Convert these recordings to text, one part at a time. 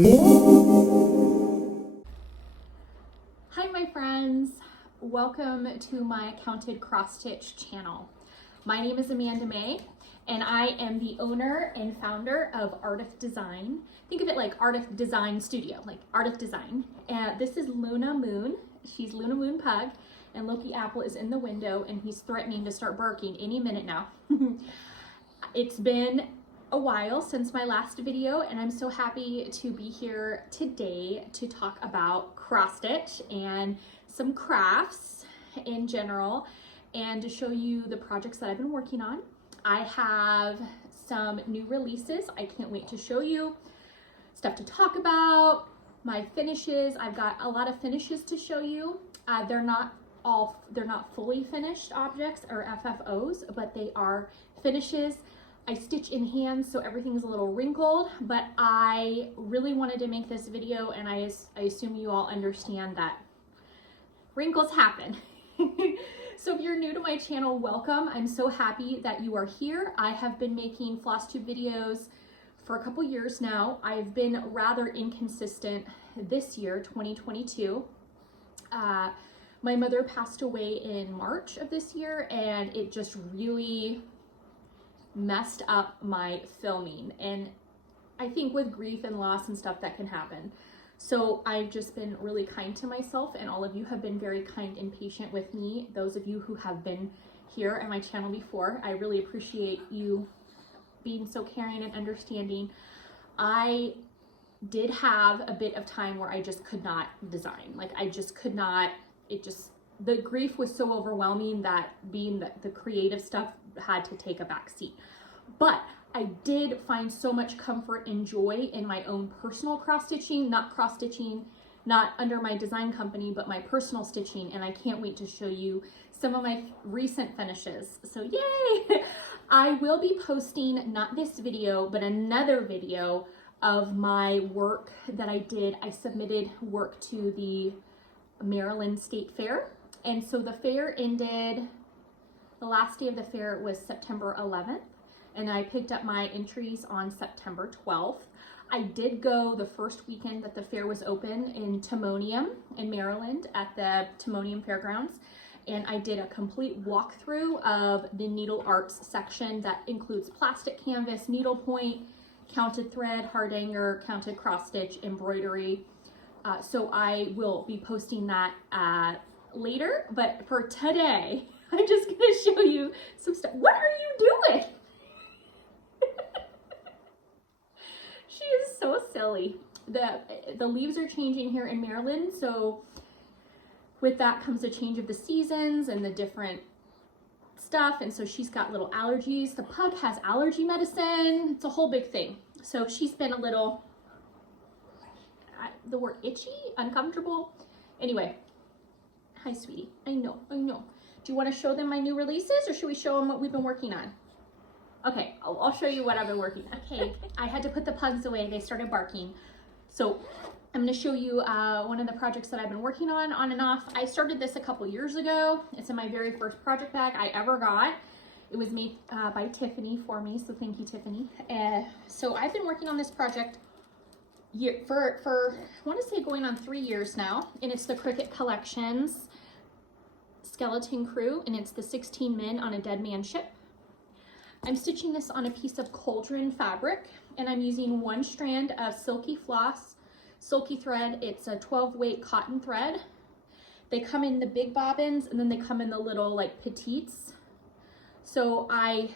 Hi my friends, welcome to my Counted CrossStitch channel. My name is Amanda Mae and I am the owner and founder of Ardith Design. Think of it like Ardith Design Studio, like Ardith Design. This is Luna Moon. She's Luna Moon Pug, and Loki Apple is in the window and he's threatening to start barking any minute now. It's been a while since my last video and I'm so happy to be here today to talk about CrossStitch and some crafts in general and to show you the projects that I've been working on. I have some new releases I can't wait to show you, stuff to talk about, my finishes. I've got a lot of finishes to show you. They're not fully finished objects or FFOs, but they are finishes. I stitch in hand, so everything's a little wrinkled, but I really wanted to make this video, and I assume you all understand that wrinkles happen. So if you're new to my channel, welcome. I'm so happy that you are here. I have been making Flosstube videos for a couple years now. I've been rather inconsistent this year, 2022. My mother passed away in March of this year, and it just really messed up my filming, and I think with grief and loss and stuff that can happen. So I've just been really kind to myself, and all of you have been very kind and patient with me. Those of you who have been here on my channel before, I really appreciate you being so caring and understanding. I did have a bit of time where I just could not design. Like I just could not, the grief was so overwhelming that the creative stuff had to take a back seat. But I did find so much comfort and joy in my own personal cross-stitching, not under my design company, but my personal stitching, and I can't wait to show you some of my recent finishes. So yay! I will be posting, not this video, but another video of my work that I did. I submitted work to the Maryland State Fair. And so the fair ended, the last day of the fair was September 11th, and I picked up my entries on September 12th. I did go the first weekend that the fair was open in Timonium in Maryland at the Timonium Fairgrounds, and I did a complete walkthrough of the needle arts section that includes plastic canvas, needlepoint, counted thread, hardanger, counted cross stitch, embroidery. So I will be posting that later, but for today, I'm just gonna show you some stuff. What are you doing? She is so silly. The leaves are changing here in Maryland, so with that comes a change of the seasons and the different stuff, and so she's got little allergies. The pug has allergy medicine. It's a whole big thing. So she's been a little, the word itchy, uncomfortable. Anyway, hi sweetie, I know. Do you want to show them my new releases, or should we show them what we've been working on? Okay, I'll show you what I've been working on. Okay, I had to put the pugs away. They started barking. So I'm going to show you one of the projects that I've been working on and off. I started this a couple years ago. It's in my very first project bag I ever got. It was made by Tiffany for me, so thank you, Tiffany. So I've been working on this project for I want to say going on 3 years now, and it's the Cricut Collections Skeleton Crew, and it's the 16 min on a dead man ship. I'm stitching this on a piece of cauldron fabric, and I'm using one strand of Sulky thread. It's a 12 weight cotton thread. They come in the big bobbins, and then they come in the little like petites. So I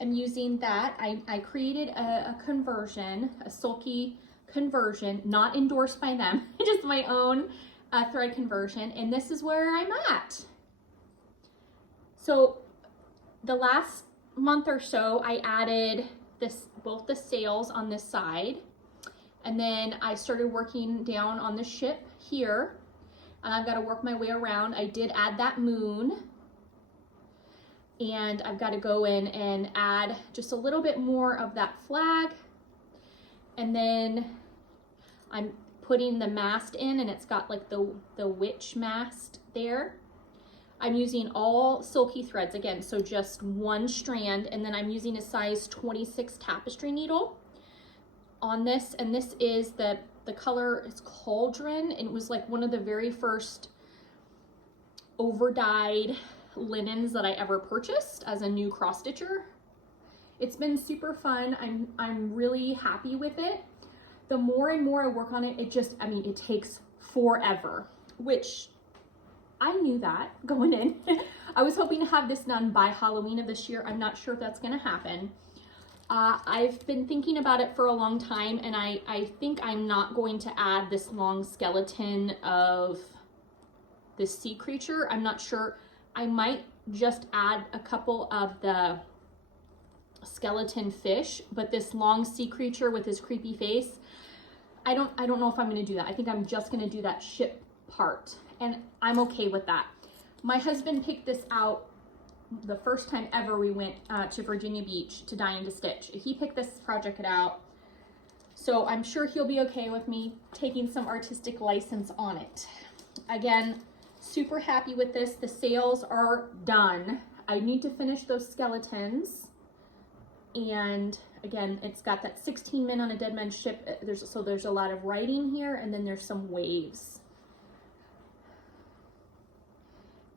am using that. I created a conversion, a Sulky conversion, not endorsed by them, just my own thread conversion, and this is where I'm at. So the last month or so, I added both the sails on this side, and then I started working down on the ship here, and I've got to work my way around. I did add that moon, and I've got to go in and add just a little bit more of that flag, and then I'm putting the mast in, and it's got like the witch mast there. I'm using all Sulky threads again, so just one strand, and then I'm using a size 26 tapestry needle. on this, and this is the color is Cauldron, and it was like one of the very first over-dyed linens that I ever purchased as a new cross stitcher. It's been super fun. I'm really happy with it. The more and more I work on it, it takes forever, which I knew that going in. I was hoping to have this done by Halloween of this year. I'm not sure if that's gonna happen. I've been thinking about it for a long time, and I think I'm not going to add this long skeleton of this sea creature. I'm not sure. I might just add a couple of the skeleton fish, but this long sea creature with his creepy face, I don't know if I'm going to do that. I think I'm just going to do that ship part, and I'm okay with that. My husband picked this out the first time ever we went to Virginia Beach to Dye and to Stitch. He picked this project out, so I'm sure he'll be okay with me taking some artistic license on it. Again, super happy with this. The sails are done. I need to finish those skeletons. And again, it's got that 16 men on a dead man's ship. There's a lot of writing here, and then there's some waves.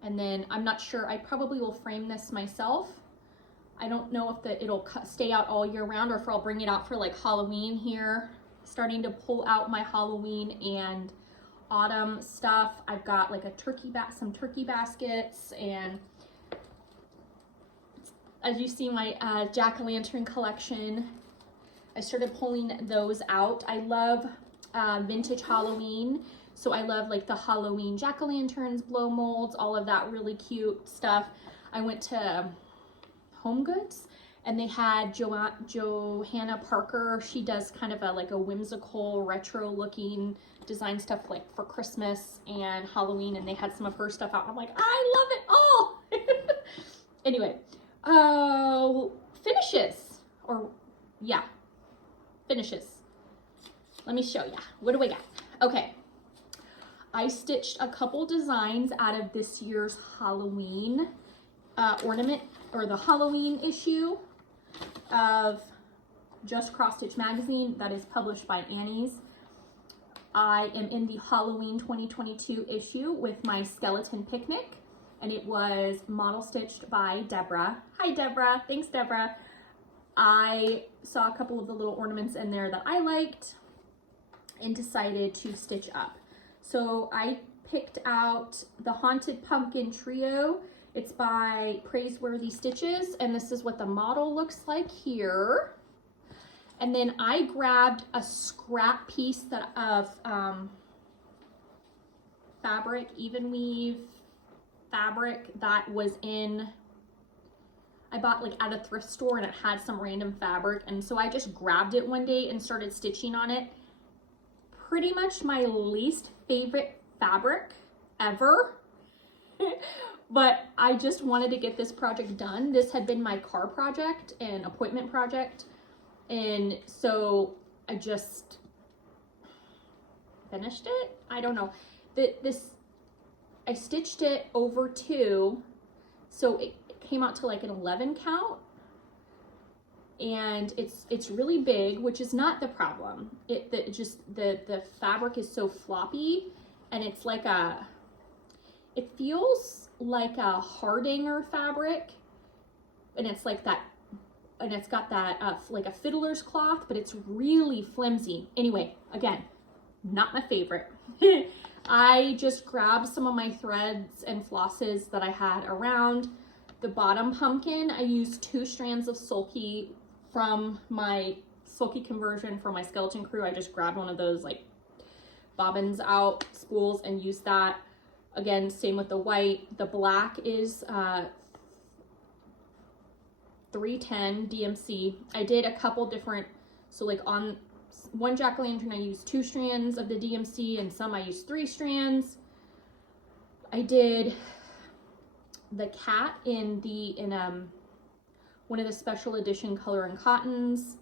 And then I'm not sure, I probably will frame this myself. I don't know if it'll stay out all year round, or if I'll bring it out for like Halloween here. Starting to pull out my Halloween and autumn stuff. I've got like some turkey baskets, and as you see, my jack-o'-lantern collection, I started pulling those out. I love vintage Halloween, so I love like the Halloween jack-o'-lanterns, blow molds, all of that really cute stuff. I went to Home Goods, and they had Johanna Parker. She does kind of like a whimsical, retro-looking design stuff like for Christmas and Halloween, and they had some of her stuff out. I'm like, I love it all. Anyway. Finishes. Let me show ya. What do we got? Okay. I stitched a couple designs out of this year's Halloween ornament, or the Halloween issue of Just CrossStitch magazine that is published by Annie's. I am in the Halloween 2022 issue with my skeleton picnic, and it was model stitched by Deborah. Hi Deborah, thanks Deborah. I saw a couple of the little ornaments in there that I liked and decided to stitch up. So I picked out the Haunted Pumpkin Trio. It's by Praiseworthy Stitches, and this is what the model looks like here. And then I grabbed a scrap piece of fabric, even weave fabric that was I bought like at a thrift store, and it had some random fabric, and so I just grabbed it one day and started stitching on it. Pretty much my least favorite fabric ever. But I just wanted to get this project done. This had been my car project and appointment project, and so I just finished it. I don't know. I stitched it over 2, so it came out to like an 11 count, and it's really big, which is not the problem. The fabric is so floppy, and it's like it feels like a hardanger fabric, and it's like that, and it's got that like a fiddler's cloth, but it's really flimsy. Anyway, again, not my favorite. I just grabbed some of my threads and flosses that I had around. The bottom pumpkin, I used 2 strands of Sulky from my Sulky conversion for my skeleton crew. I just grabbed one of those like bobbins out spools and used that. Again, same with the white. The black is 310 DMC. I did a couple different, so like on one jack-o'-lantern I used 2 strands of the DMC, and some I used 3 strands. I did the cat in one of the special edition color and cottons.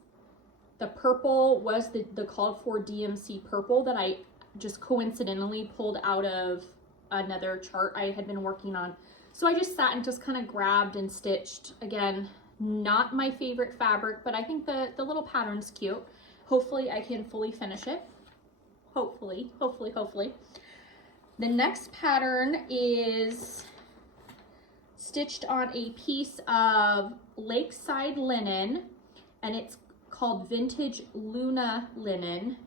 The purple was the called for DMC purple that I just coincidentally pulled out of another chart I had been working on. So I just sat and just kind of grabbed and stitched. Again, not my favorite fabric, but I think the little pattern's cute. Hopefully I can fully finish it. Hopefully. The next pattern is stitched on a piece of lakeside linen, and it's called Vintage Luna Linen.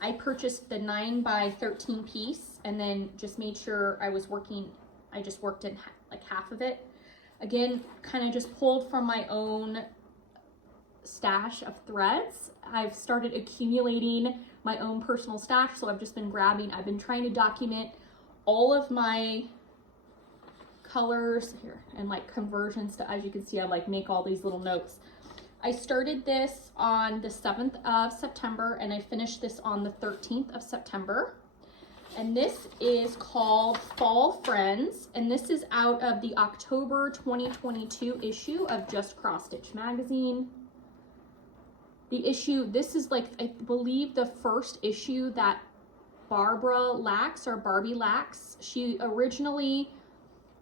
I purchased the 9x13 piece and then just made sure I just worked in like half of it. Again, kind of just pulled from my own stash of threads. I've started accumulating my own personal stash, so I've just been grabbing. I've been trying to document all of my colors here and like conversions to, as you can see, I like make all these little notes. I started this on the 7th of September and I finished this on the 13th of September. And this is called Fall Friends, and this is out of the October 2022 issue of Just CrossStitch magazine. The issue, this is like, I believe the first issue that Barbara Lax or Barbie Lax, she originally,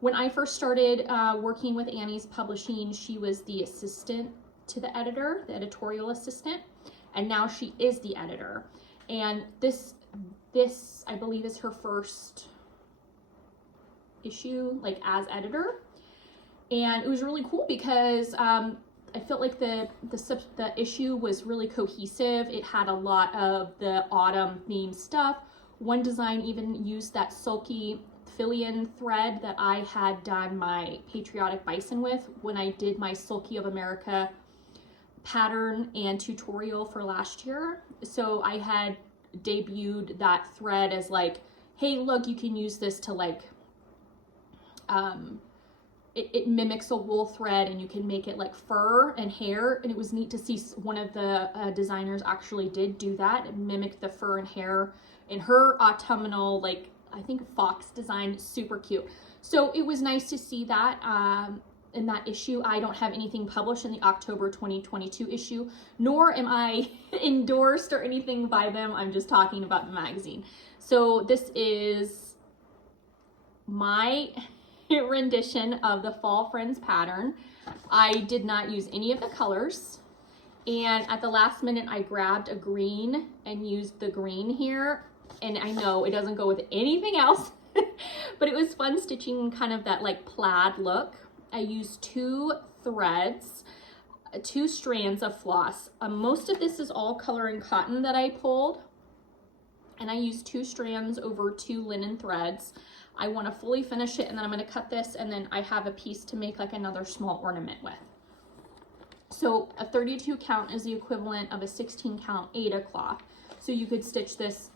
when I first started working with Annie's Publishing, she was the assistant to the editor, the editorial assistant, and now she is the editor. And this I believe is her first issue like as editor, and it was really cool because I felt like the issue was really cohesive. It had a lot of the autumn themed stuff. One design even used that Sulky Fillion thread that I had done my Patriotic Bison with when I did my Sulky of America pattern and tutorial for last year. So I had debuted that thread as like, hey, look, you can use this to like, it mimics a wool thread and you can make it like fur and hair. And it was neat to see one of the designers actually did do that and mimic the fur and hair in her autumnal, like, I think fox design, super cute. So it was nice to see that in that issue. I don't have anything published in the October 2022 issue, nor am I endorsed or anything by them. I'm just talking about the magazine. So this is my rendition of the Fall Friends pattern. I did not use any of the colors, and at the last minute I grabbed a green and used the green here, and I know it doesn't go with anything else but it was fun stitching kind of that like plaid look. I used 2 threads, 2 strands of floss. Most of this is all color and cotton that I pulled, and I used 2 strands over 2 linen threads. I want to fully finish it, and then I'm going to cut this, and then I have a piece to make like another small ornament with. So a 32 count is the equivalent of a 16 count Aida cloth. So you could stitch this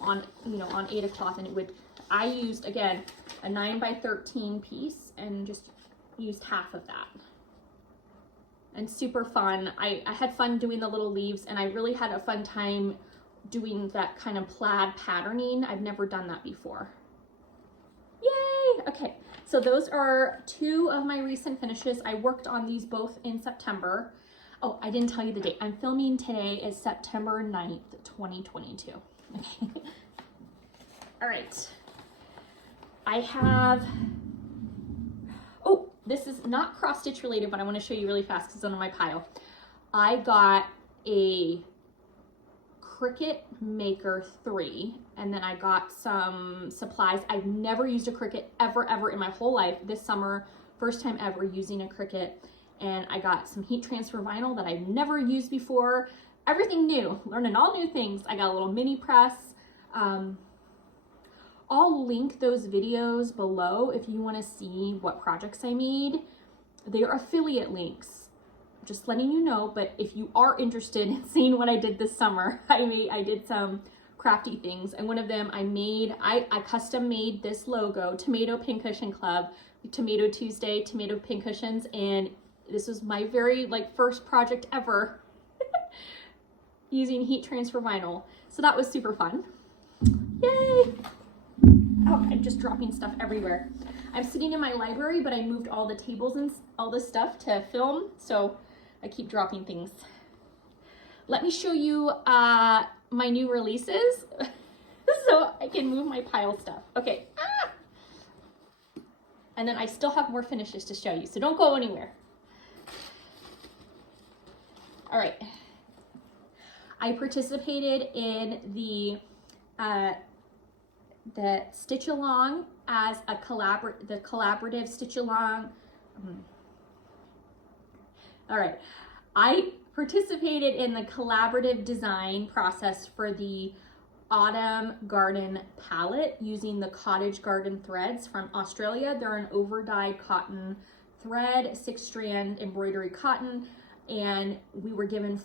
on, you know, on Aida cloth, and it would, I used again a 9x13 piece and just used half of that. And super fun. I had fun doing the little leaves, and I really had a fun time doing that kind of plaid patterning. I've never done that before. Yay! Okay, so those are 2 of my recent finishes. I worked on these both in September. Oh, I didn't tell you the date. I'm filming today is September 9th, 2022. Okay. All right. I have, oh, this is not cross stitch related, but I want to show you really fast because it's on my pile. I got a Cricut Maker 3, and then I got some supplies. I've never used a Cricut ever in my whole life. This summer, first time ever using a Cricut, and I got some heat transfer vinyl that I've never used before. Everything new, learning all new things. I got a little mini press. I'll link those videos below if you want to see what projects I made. They are affiliate links, just letting you know. But if you are interested in seeing what I did this summer, I did some crafty things, and one of them I custom made this logo, Tomato Pincushion Club, Tomato Tuesday, Tomato Pincushions, and this was my very first project ever using heat transfer vinyl. So that was super fun. Yay! Oh, I'm just dropping stuff everywhere. I'm sitting in my library, but I moved all the tables and all this stuff to film, so I keep dropping things. Let me show you my new releases so I can move my pile stuff. Okay. Ah! And then I still have more finishes to show you, so don't go anywhere. All right. I participated in the stitch along as a collaborative stitch along. All right, I participated in the collaborative design process for the Autumn Garden palette using the Cottage Garden threads from Australia. They're an over-dyed cotton thread, 6-strand embroidery cotton, and we were given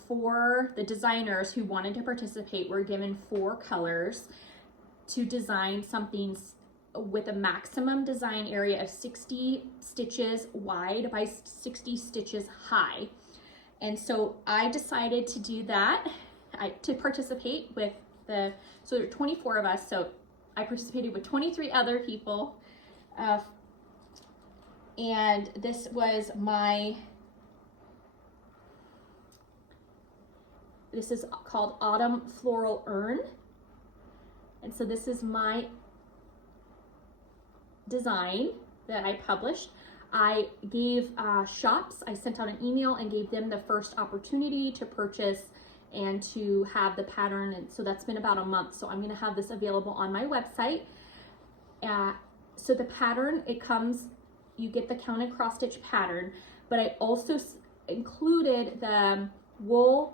the designers who wanted to participate were given 4 colors to design something with a maximum design area of 60 stitches wide by 60 stitches high. And so I decided to do that, to participate with so there were 24 of us, so I participated with 23 other people. And this was this is called Autumn Floral Urn. And so this is my design that I published. I gave shops, I sent out an email and gave them the first opportunity to purchase and to have the pattern, and so that's been about a month. So I'm going to have this available on my website. So the pattern, you get the counted cross stitch pattern, but I also included the wool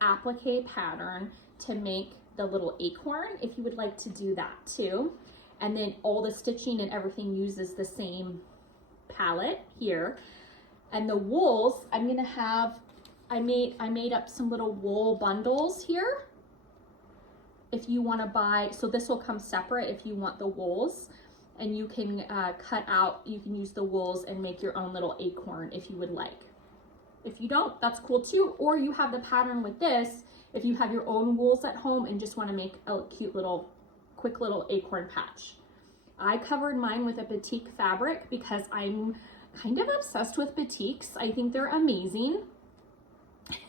applique pattern to make the little acorn, if you would like to do that too. And then all the stitching and everything uses the same palette here. And the wools, I'm going to have, I made up some little wool bundles here. If you want to buy, so this will come separate if you want the wools, and you can cut out, you can use the wools and make your own little acorn if you would like. If you don't, that's cool too. Or you have the pattern with this, if you have your own wools at home and just want to make a cute little, quick little acorn patch. I covered mine with a batik fabric because I'm kind of obsessed with batiks. I think they're amazing.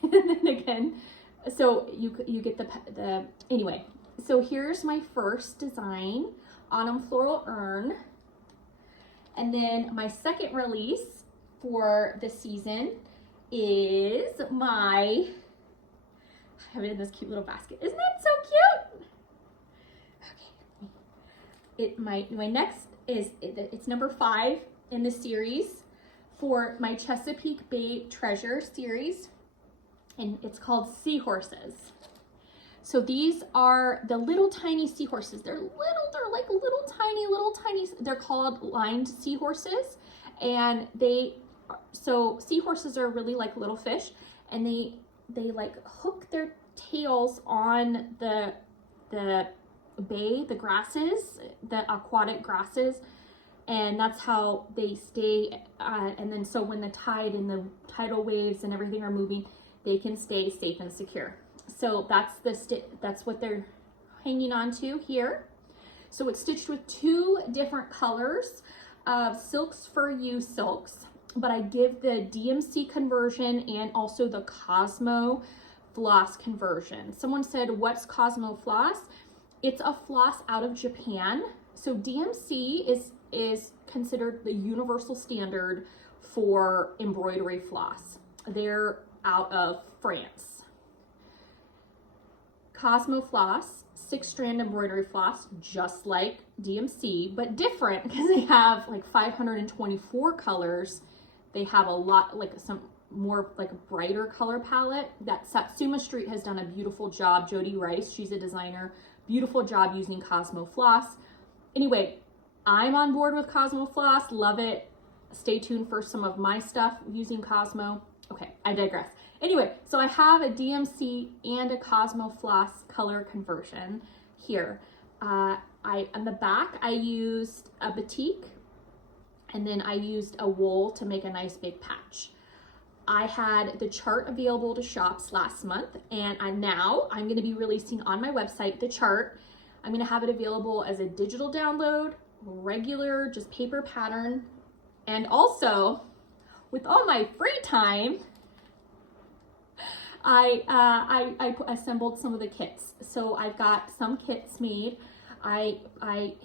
And then again, so you get the anyway. So here's my first design, Autumn Floral Urn. And then my second release for the season is I have it in this cute little basket. Isn't that so cute? Okay. My next is, it's number 5 in the series for my Chesapeake Bay Treasure series. And it's called Seahorses. So these are the little tiny seahorses. They're like little tiny, they're called lined seahorses. And so seahorses are really like little fish, and they like hook their tails on the bay, the grasses, the aquatic grasses, and that's how they stay. And then so when the tide and the tidal waves and everything are moving, they can stay safe and secure. So that's what they're hanging on to here. So it's stitched with 2 different colors of Silks for You silks, but I give the DMC conversion and also the Cosmo floss conversion. Someone said, what's Cosmo floss? It's a floss out of Japan. So DMC is considered the universal standard for embroidery floss. They're out of France. Cosmo floss, 6-strand embroidery floss, just like DMC, but different because they have like 524 colors. They have a lot, like some more like a brighter color palette. That Satsuma Street has done a beautiful job. Jody Rice, she's a designer, beautiful job using Cosmo floss. Anyway, I'm on board with Cosmo floss, love it. Stay tuned for some of my stuff using Cosmo. Okay, I digress. Anyway, so I have a DMC and a Cosmo floss color conversion here. On the back, I used a batik, and then I used a wool to make a nice big patch. I had the chart available to shops last month, and now I'm going to be releasing on my website the chart. I'm going to have it available as a digital download, regular, just paper pattern, and also with all my free time, I assembled some of the kits. So I've got some kits made. I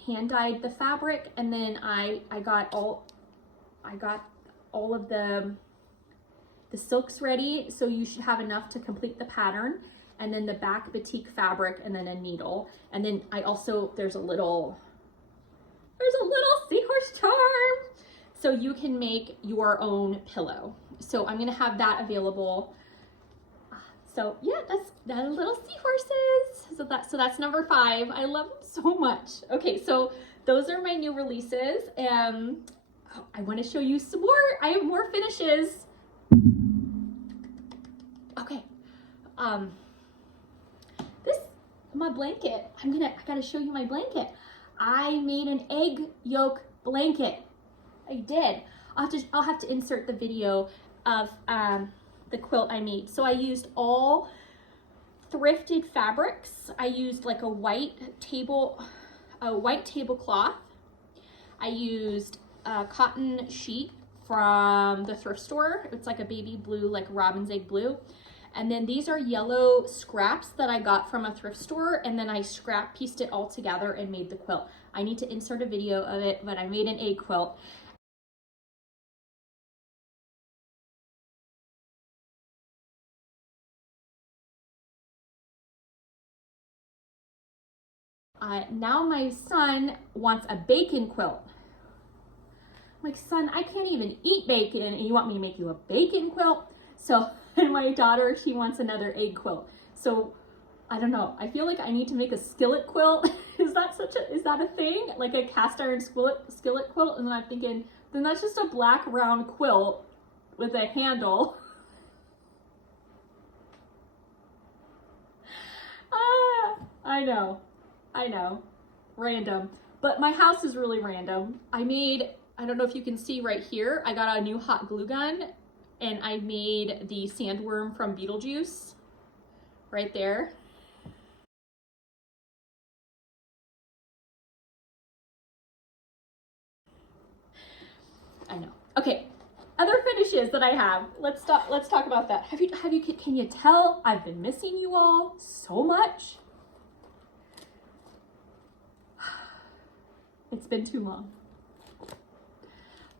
hand dyed the fabric, and then I got all of the silks ready. So you should have enough to complete the pattern. and then the back batik fabric, and then a needle. And then I also, there's a little seahorse charm. So you can make your own pillow. So I'm gonna have that available. So yeah, that's little seahorses. So that's number 5. I love them so much. Okay, so those are my new releases, and I want to show you some more. I have more finishes. Okay, my blanket. I gotta show you my blanket. I made an egg yolk blanket. I did. I'll have to insert the video of the quilt I made. So I used all thrifted fabrics. I used like a white tablecloth. I used a cotton sheet from the thrift store. It's like a baby blue, like robin's egg blue. And then these are yellow scraps that I got from a thrift store, and then I pieced it all together and made the quilt. I need to insert a video of it, but I made an egg quilt. Now my son wants a bacon quilt. I'm like, son, I can't even eat bacon, and you want me to make you a bacon quilt? So, and my daughter, she wants another egg quilt. So, I don't know. I feel like I need to make a skillet quilt. Is that a thing? Like a cast iron skillet quilt? And then I'm thinking, then that's just a black round quilt with a handle. I know, random. But my house is really random. I don't know if you can see right here, I got a new hot glue gun, and I made the sandworm from Beetlejuice right there. I know. Okay, other finishes that I have. Let's talk about that. Can you tell I've been missing you all so much? It's been too long.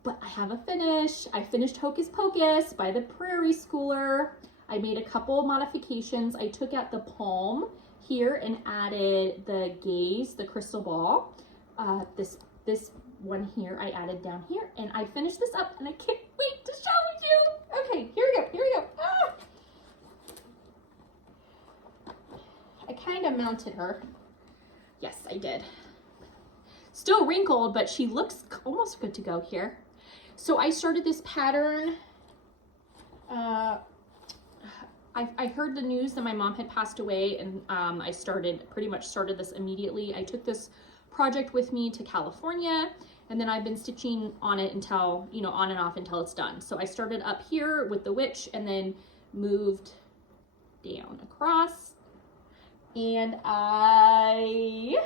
But I have a finish. I finished Hocus Pocus by the Prairie Schooler. I made a couple modifications. I took out the palm here and added the gaze, the crystal ball. This one here I added down here, and I finished this up, and I can't wait to show you. Okay, here we go. Ah! I kind of mounted her. Yes, I did. Still wrinkled, but she looks almost good to go here. So I started this pattern. I heard the news that my mom had passed away, and I pretty much started this immediately. I took this project with me to California, and then I've been stitching on it until, on and off until it's done. So I started up here with the witch, and then moved down across, and I'm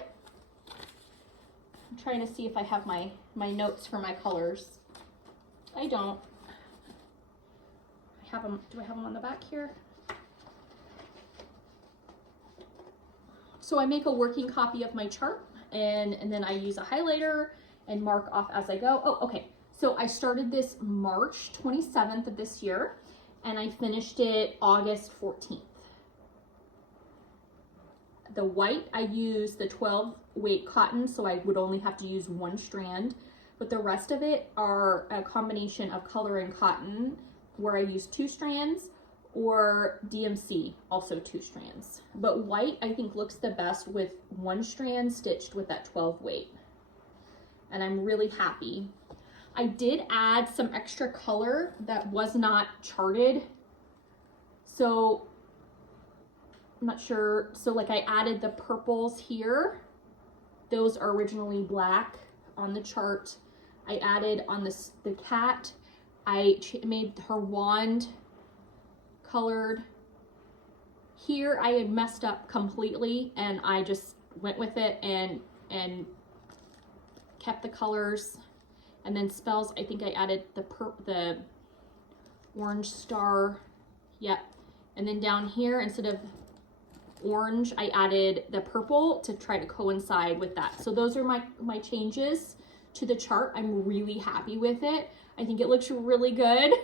trying to see if I have my notes for my colors. I don't. I have them. Do I have them on the back here? So I make a working copy of my chart, and then I use a highlighter and mark off as I go. Oh, okay. So I started this March 27th of this year, and I finished it August 14th. The white, I used the 12 weight cotton, so I would only have to use one strand, but the rest of it are a combination of color and cotton, where I use 2 strands, or DMC, also 2 strands. But white, I think, looks the best with 1 strand stitched with that 12 weight. And I'm really happy. I did add some extra color that was not charted. So I'm not sure. So like I added the purples here. Those are originally black on the chart. I added on the cat, I made her wand colored. Here I had messed up completely, and I just went with it and kept the colors. And then spells, I think I added the orange star. Yep. And then down here, instead of orange, I added the purple to try to coincide with that. So those are my changes to the chart. I'm really happy with it. I think it looks really good,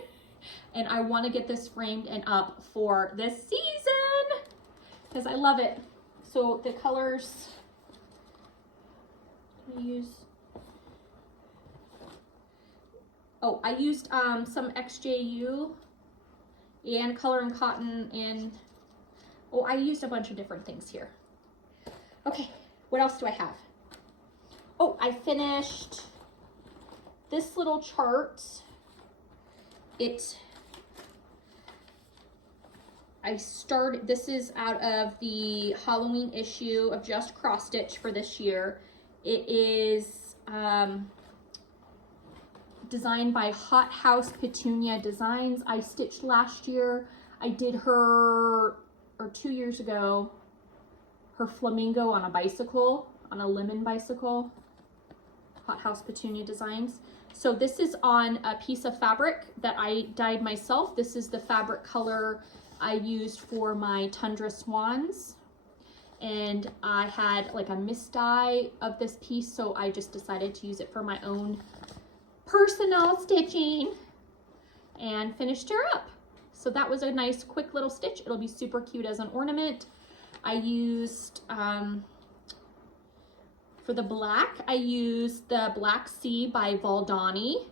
and I want to get this framed and up for this season. because I love it. So the colors I use. Oh, I used some XJU and Color and Cotton, and oh, I used a bunch of different things here. Okay, what else do I have? Oh, I finished this little chart. This is out of the Halloween issue of Just CrossStitch for this year. It is designed by Hot House Petunia Designs. I stitched last year. I did her, or 2 years ago, her flamingo on a bicycle, on a lemon bicycle. Hot House Petunia Designs. So this is on a piece of fabric that I dyed myself. This is the fabric color I used for my Tundra Swans. And I had like a mist dye of this piece, so I just decided to use it for my own personal stitching and finished her up. So that was a nice quick little stitch. It'll be super cute as an ornament. I used, for the black, I used the Black Sea by Valdani.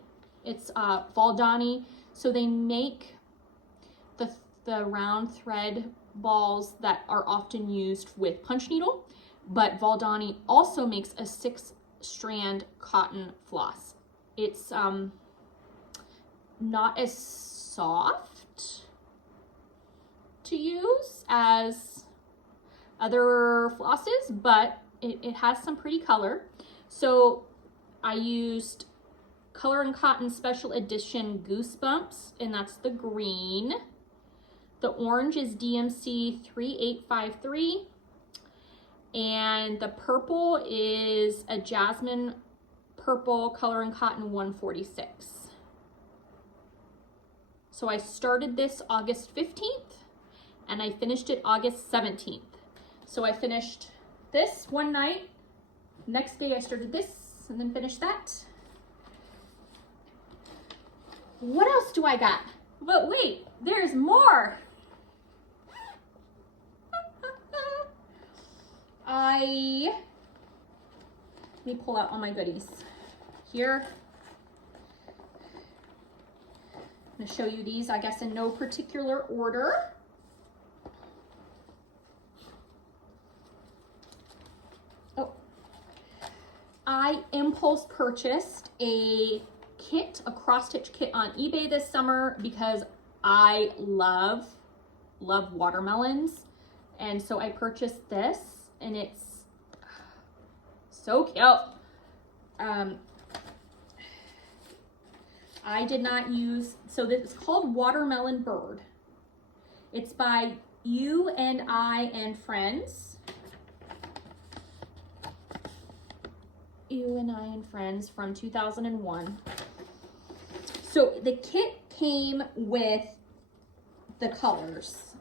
It's Valdani, so they make the round thread balls that are often used with punch needle, but Valdani also makes a 6-strand cotton floss. It's not as soft to use as other flosses, but it has some pretty color. So I used Color and Cotton Special Edition Goosebumps, and that's the green. The orange is DMC 3853, and the purple is a Jasmine Purple Color and Cotton 146. So I started this August 15th, and I finished it August 17th. So I finished this one night, next day I started this, and then finished that. What else do I got? But wait, there's more. Let me pull out all my goodies. Here, I'm gonna show you these, I guess in no particular order. Oh, I impulse purchased a kit, a cross-stitch kit on eBay this summer because I love watermelons. And so I purchased this, and it's so cute. I did not use, so this is called Watermelon Bird. It's by You and I and Friends. You and I and Friends from 2001. So the kit came with the colors,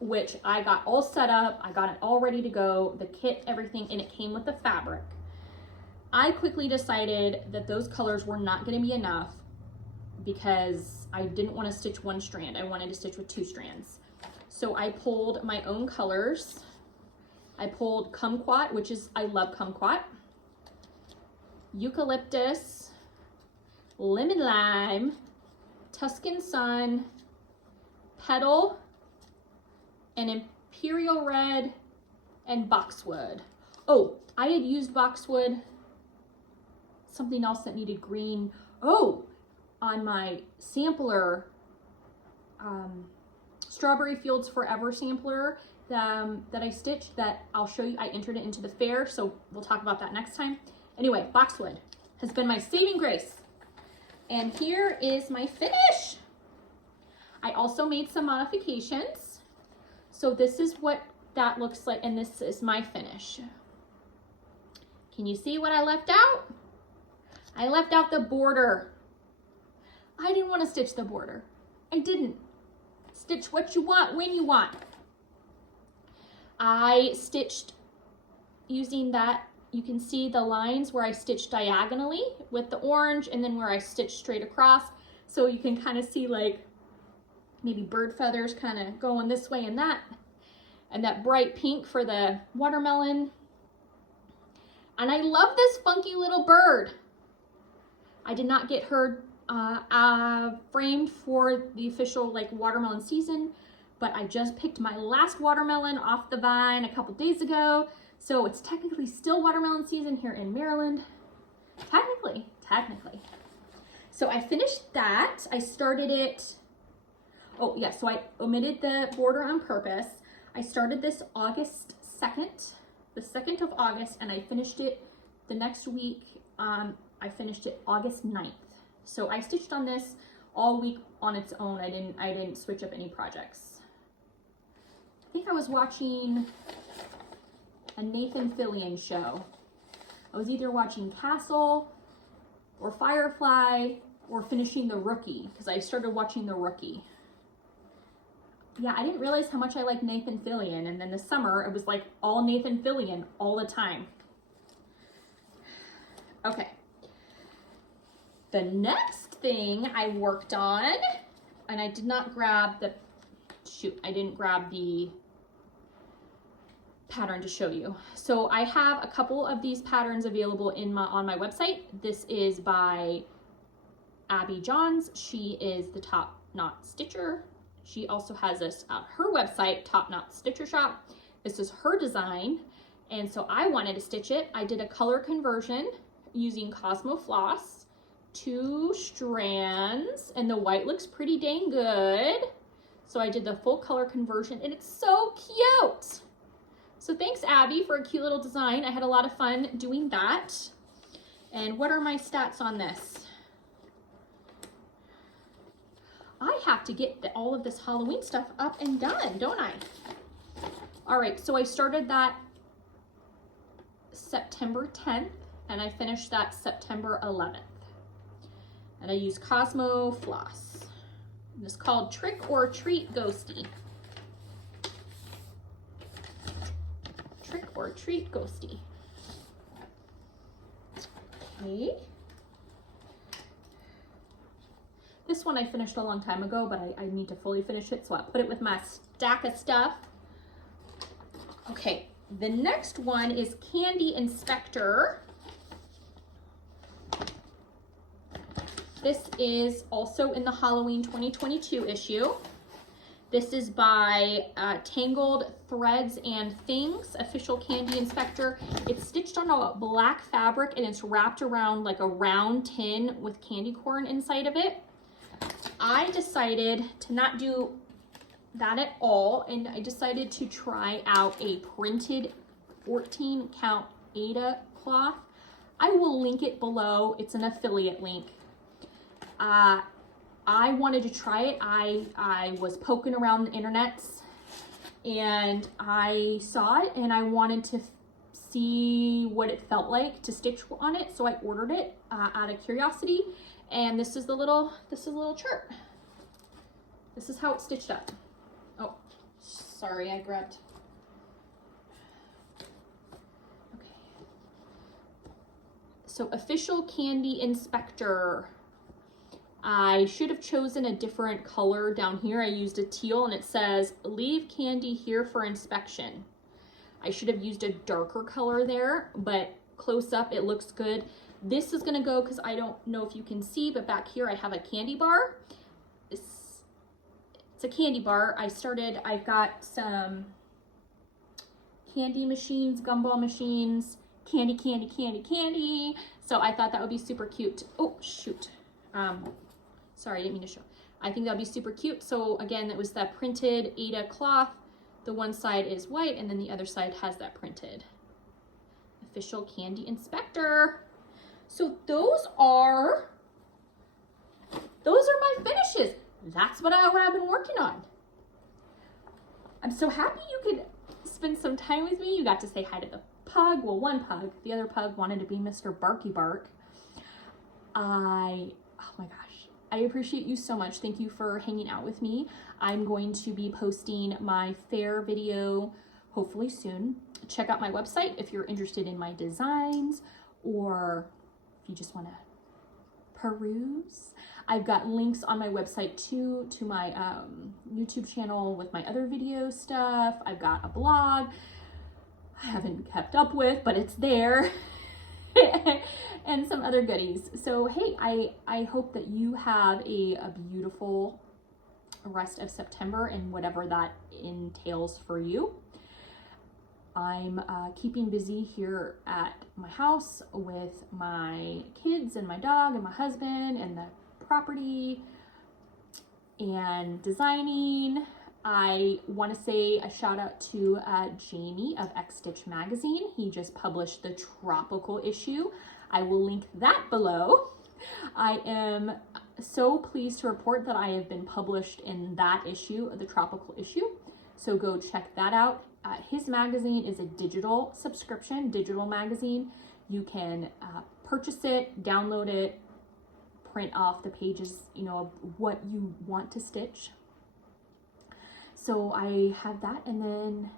which I got all set up. I got it all ready to go, the kit, everything, and it came with the fabric. I quickly decided that those colors were not going to be enough because I didn't want to stitch one strand. I wanted to stitch with 2 strands. So I pulled my own colors. I pulled Kumquat, which is, I love Kumquat, Eucalyptus, Lemon Lime, Tuscan Sun, Petal, and Imperial Red, and Boxwood. Oh, I had used Boxwood, something else that needed green. Oh, on my sampler, Strawberry Fields Forever sampler that I stitched, that I'll show you. I entered it into the fair, so we'll talk about that next time. Anyway, Boxwood has been my saving grace. And here is my finish. I also made some modifications. So this is what that looks like, and this is my finish. Can you see what I left out? I left out the border. I didn't want to stitch the border. I didn't. Stitch what you want, when you want. I stitched using that, you can see the lines where I stitched diagonally with the orange, and then where I stitched straight across. So you can kind of see like maybe bird feathers kind of going this way and that. and that bright pink for the watermelon. And I love this funky little bird. I did not get her framed for the official like watermelon season, but I just picked my last watermelon off the vine a couple days ago. So it's technically still watermelon season here in Maryland. Technically. So I finished that. I started it, oh yeah, so I omitted the border on purpose. I started this August 2nd, the 2nd of August, and I finished it the next week. I finished it August 9th. So I stitched on this all week on its own. I didn't switch up any projects. I think I was watching a Nathan Fillion show. I was either watching Castle or Firefly or finishing The Rookie, because I started watching The Rookie. Yeah, I didn't realize how much I like Nathan Fillion, and then this summer it was like all Nathan Fillion all the time. Okay. The next thing I worked on, and I did not grab the, I didn't grab the pattern to show you. So I have a couple of these patterns available on my website. This is by Abby Johns. She is the Top Knot Stitcher. She also has this on her website, Top Knot Stitcher Shop. This is her design, and so I wanted to stitch it. I did a color conversion using Cosmo Floss, 2 strands, and the white looks pretty dang good. So I did the full color conversion, and it's so cute. So thanks, Abby, for a cute little design. I had a lot of fun doing that. And what are my stats on this? I have to get all of this Halloween stuff up and done, don't I? All right, so I started that September 10th, and I finished that September 11th. And I used Cosmo Floss. And it's called Trick or Treat Ghosty. Trick or Treat Ghosty. Okay. This one I finished a long time ago, but I need to fully finish it, so I put it with my stack of stuff. Okay, the next one is Candy Inspector. This is also in the Halloween 2022 issue. This is by Tangled Threads and Things, Official Candy Inspector. It's stitched on a black fabric and it's wrapped around like a round tin with candy corn inside of it. I decided to not do that at all, and I decided to try out a printed 14 count Aida cloth. I will link it below. It's an affiliate link. I wanted to try it. I was poking around the internets and I saw it and I wanted to see what it felt like to stitch on it. So I ordered it out of curiosity, and this is the little chart. This is how it's stitched up. Oh, sorry, I grabbed. Okay. So Official Candy Inspector. I should have chosen a different color down here. I used a teal and it says, leave candy here for inspection. I should have used a darker color there, but close up it looks good. This is gonna go, because I don't know if you can see, but back here I have a candy bar. It's a candy bar. I've got some candy machines, gumball machines, candy. So I thought that would be super cute. Oh, shoot. Sorry, I didn't mean to show. I think that'd be super cute. So again, it was that printed Aida cloth. The one side is white and then the other side has that printed. Official Candy Inspector. So those are my finishes. That's what I've been working on. I'm so happy you could spend some time with me. You got to say hi to the pug. Well, one pug. The other pug wanted to be Mr. Barky Bark. Oh my gosh. I appreciate you so much. Thank you for hanging out with me. I'm going to be posting my fair video hopefully soon. Check out my website if you're interested in my designs, or if you just want to peruse. I've got links on my website too, to my YouTube channel with my other video stuff. I've got a blog I haven't kept up with, but it's there. And some other goodies. So hey, I hope that you have a beautiful rest of September and whatever that entails for you. I'm keeping busy here at my house with my kids and my dog and my husband and the property and designing. I want to say a shout out to Jamie of XStitch magazine. He just published the tropical issue. I will link that below. I am so pleased to report that I have been published in that issue, the tropical issue. So go check that out. His magazine is a digital subscription, digital magazine. You can purchase it, download it, print off the pages, you know, of what you want to stitch. So I have that, and then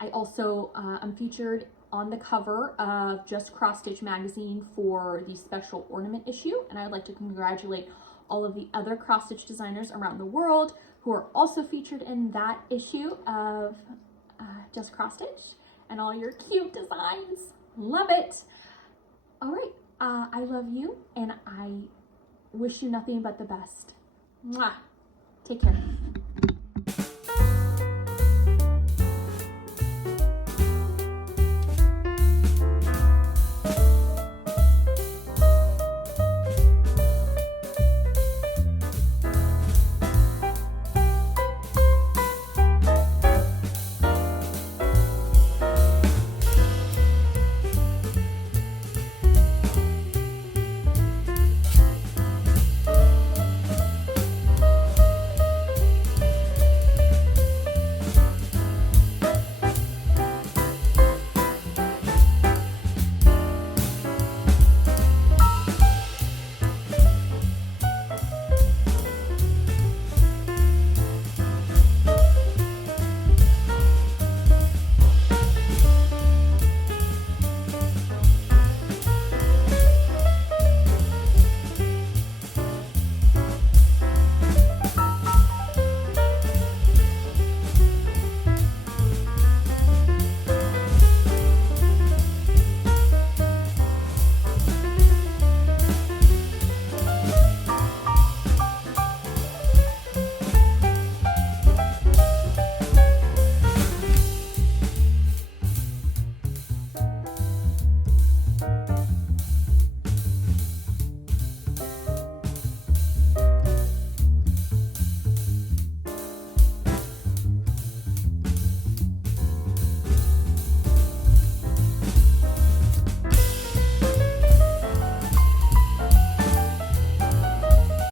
I also I'm featured on the cover of Just CrossStitch magazine for the special ornament issue, and I'd like to congratulate all of the other cross-stitch designers around the world who are also featured in that issue of Just CrossStitch, and all your cute designs. Love it. All right, I love you, and I wish you nothing but the best. Mwah. Take care.